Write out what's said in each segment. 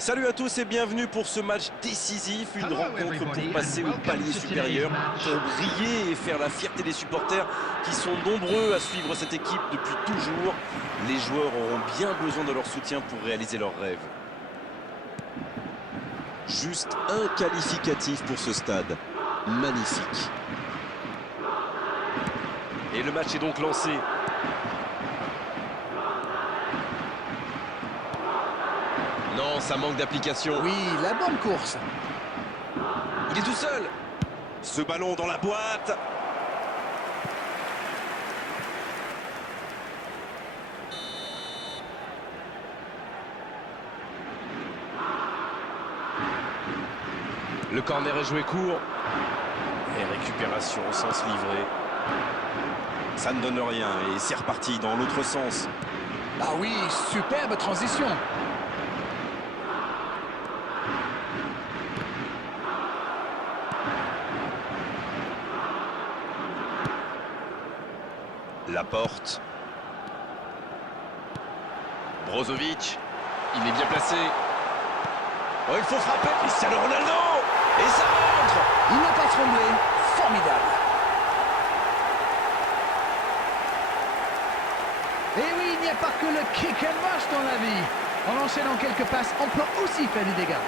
Salut à tous et bienvenue pour ce match décisif, une rencontre pour passer au palier supérieur, pour briller et faire la fierté des supporters qui sont nombreux à suivre cette équipe depuis toujours. Les joueurs auront bien besoin de leur soutien pour réaliser leurs rêves. Juste un qualificatif pour ce stade. Magnifique. Et le match est donc lancé. Non, ça manque d'application. Oui, la bonne course. Il est tout seul. Ce ballon dans la boîte. Le corner est joué court. Et récupération au sens livré. Ça ne donne rien et c'est reparti dans l'autre sens. Ah oui, superbe transition. Laporte. Brozovic. Il est bien placé. Oh, il faut frapper Cristiano Ronaldo. Et ça rentre. Il n'a pas tremblé. Formidable. Et oui, il n'y a pas que le kick and rush dans la vie. En enchaînant quelques passes, on peut aussi faire des dégâts.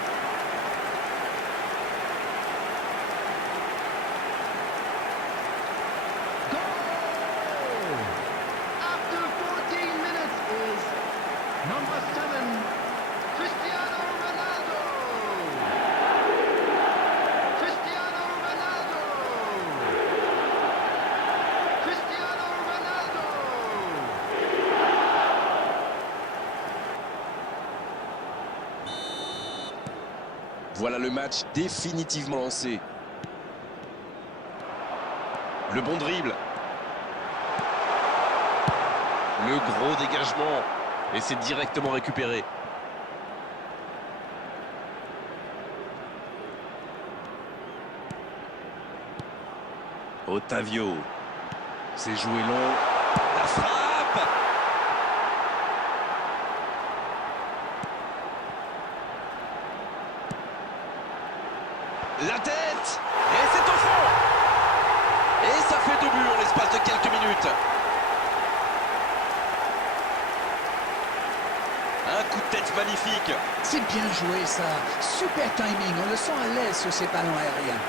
Voilà le match définitivement lancé. Le bon dribble. Le gros dégagement. Et c'est directement récupéré. Otavio. C'est joué long. La frappe. La tête. Et c'est au fond. Et ça fait 2 buts en l'espace de quelques minutes. Un coup de tête magnifique. C'est bien joué ça. Super timing. On le sent à l'aise sur ces ballons aériens.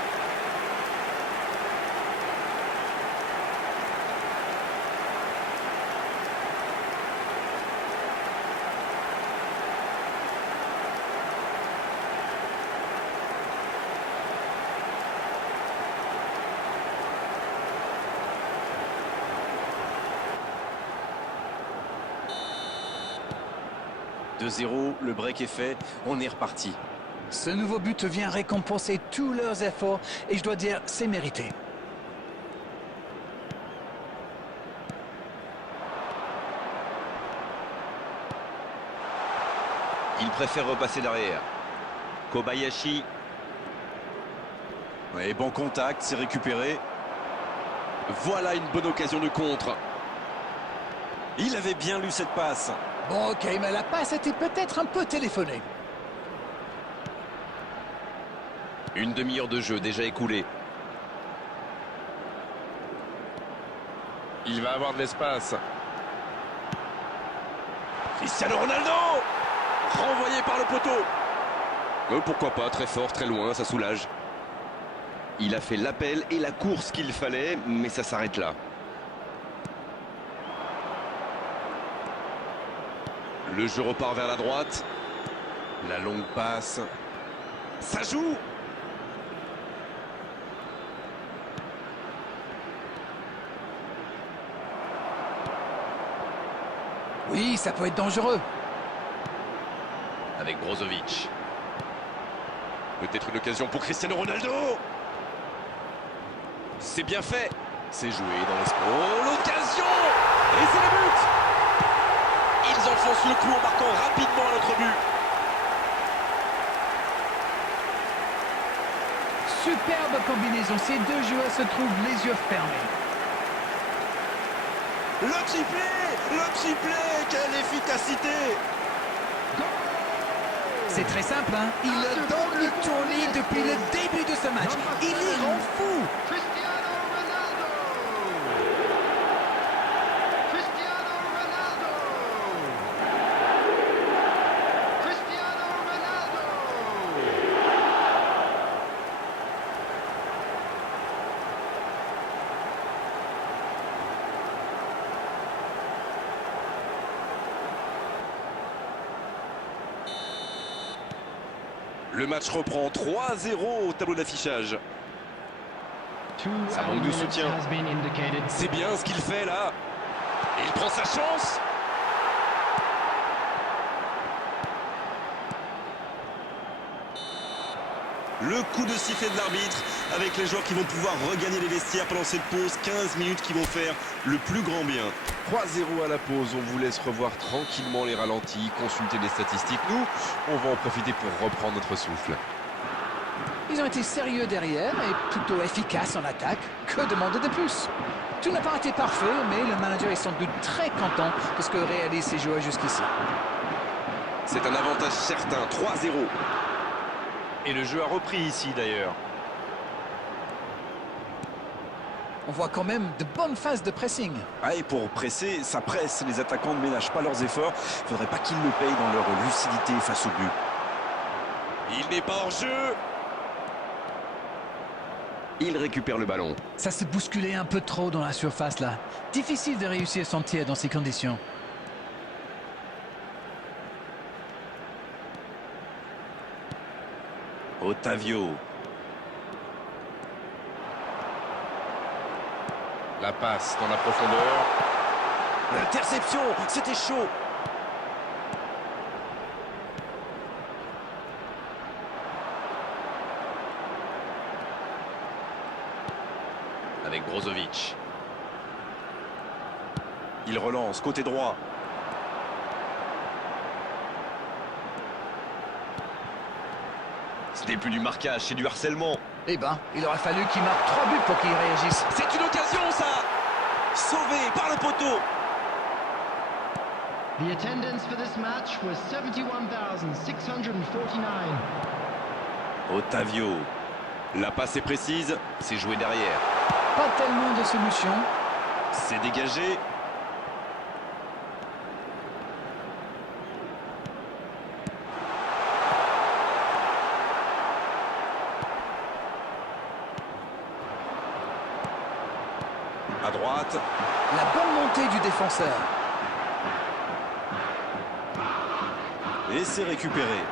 « 2-0, le break est fait, on est reparti. » Ce nouveau but vient récompenser tous leurs efforts et je dois dire, c'est mérité. Il préfère repasser derrière. Kobayashi. Ouais, bon contact, c'est récupéré. Voilà une bonne occasion de contre. Il avait bien lu cette passe. Bon, ok, mais la passe était peut-être un peu téléphonée. Une demi-heure de jeu déjà écoulée. Il va avoir de l'espace. Cristiano Ronaldo. Renvoyé par le poteau. Pourquoi pas, très fort, très loin, ça soulage. Il a fait l'appel et la course qu'il fallait, mais ça s'arrête là. Le jeu repart vers la droite. La longue passe. Ça joue. Oui, ça peut être dangereux. Avec Brozovic. Peut-être une occasion pour Cristiano Ronaldo. C'est bien fait. C'est joué dans l'espace. Oh, l'occasion. Et c'est le but. Ils enfoncent le clou en marquant rapidement à notre but. Superbe combinaison. Ces deux joueurs se trouvent les yeux fermés. Le triplé, quelle efficacité! C'est très simple, hein. Il donne le tournis depuis le début de ce match. Il les rend fous. Cristiano Ronaldo. Cristiano Ronaldo. Cristiano Ronaldo. Le match reprend 3-0 au tableau d'affichage. Ça manque de soutien. C'est bien ce qu'il fait là. Et il prend sa chance. Le coup de sifflet de l'arbitre avec les joueurs qui vont pouvoir regagner les vestiaires pendant cette pause. 15 minutes qui vont faire le plus grand bien. 3-0 à la pause. On vous laisse revoir tranquillement les ralentis, consulter les statistiques. Nous, on va en profiter pour reprendre notre souffle. Ils ont été sérieux derrière et plutôt efficaces en attaque. Que demander de plus? Tout n'a pas été parfait, mais le manager est sans doute très content de ce que réalisent ses joueurs jusqu'ici. C'est un avantage certain. 3-0. Et le jeu a repris ici d'ailleurs. On voit quand même de bonnes phases de pressing. Ah, et pour presser, ça presse. Les attaquants ne ménagent pas leurs efforts. Il ne faudrait pas qu'ils le payent dans leur lucidité face au but. Il n'est pas hors jeu. Il récupère le ballon. Ça se bousculait un peu trop dans la surface là. Difficile de réussir son tir dans ces conditions. Otavio. La passe dans la profondeur. L'interception, c'était chaud. Avec Brozovic. Il relance côté droit. Ce n'est plus du marquage, c'est du harcèlement. Eh ben, il aurait fallu qu'il marque 3 buts pour qu'il réagisse. C'est une occasion, ça. Sauvé par le poteau. The attendance for this match was 71,649. Otavio. La passe est précise, c'est joué derrière. Pas tellement de solutions. C'est dégagé. À droite. La bonne montée du défenseur. Et c'est récupéré.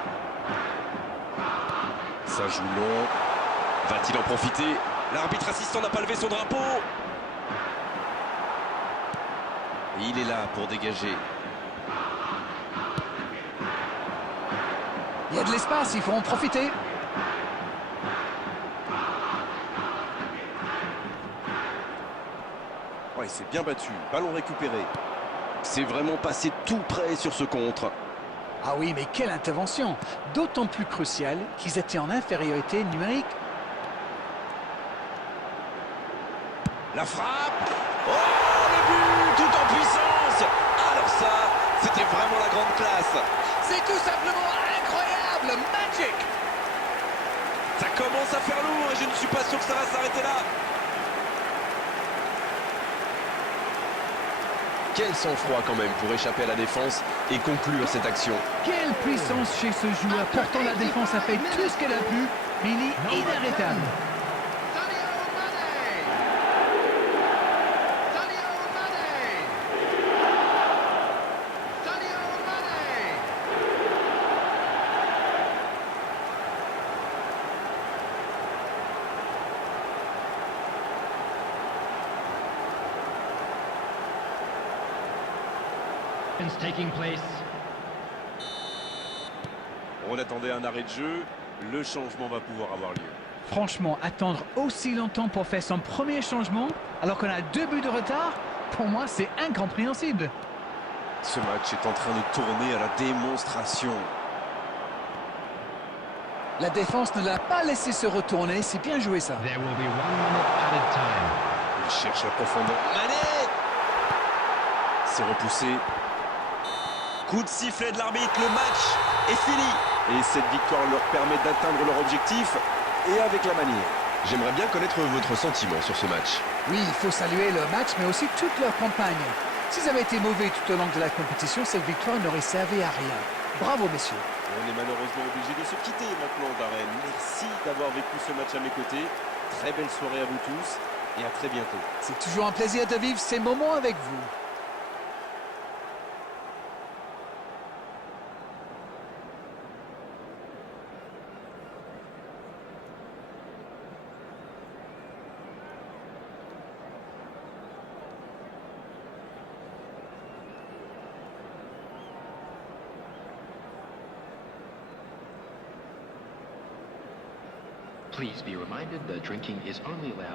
Ça joue long. Va-t-il en profiter? L'arbitre assistant n'a pas levé son drapeau. Et il est là pour dégager. Il y a de l'espace, il faut en profiter. Ouais, il s'est bien battu. Ballon récupéré. C'est vraiment passé tout près sur ce contre. Ah oui, mais quelle intervention! D'autant plus cruciale qu'ils étaient en infériorité numérique. La frappe. Oh, le but tout en puissance. Alors ça, c'était vraiment la grande classe. C'est tout simplement incroyable! Magic! Ça commence à faire lourd et je ne suis pas sûr que ça va s'arrêter là. Quel sang-froid quand même pour échapper à la défense et conclure cette action. Quelle puissance chez ce joueur! Pourtant, la défense a fait tout ce qu'elle a pu, mais il est inarrêtable. Sadio Mane. Sadio Mane. Sadio Mane. Taking place. On attendait un arrêt de jeu. Le changement va pouvoir avoir lieu. Franchement, attendre aussi longtemps pour faire son premier changement, alors qu'on a 2 buts de retard, pour moi, c'est incompréhensible. Ce match est en train de tourner à la démonstration. La défense ne l'a pas laissé se retourner, c'est bien joué ça. There will be 1 minute added time. Il cherche la profondeur. Mané! C'est repoussé. Coup de sifflet de l'arbitre, le match est fini. Et cette victoire leur permet d'atteindre leur objectif, et avec la manière. J'aimerais bien connaître votre sentiment sur ce match. Oui, il faut saluer leur match, mais aussi toute leur campagne. S'ils avaient été mauvais tout au long de la compétition, cette victoire n'aurait servi à rien. Bravo, messieurs. On est malheureusement obligé de se quitter maintenant, Darren. Merci d'avoir vécu ce match à mes côtés. Très belle soirée à vous tous et à très bientôt. C'est toujours un plaisir de vivre ces moments avec vous. Please be reminded that drinking is only allowed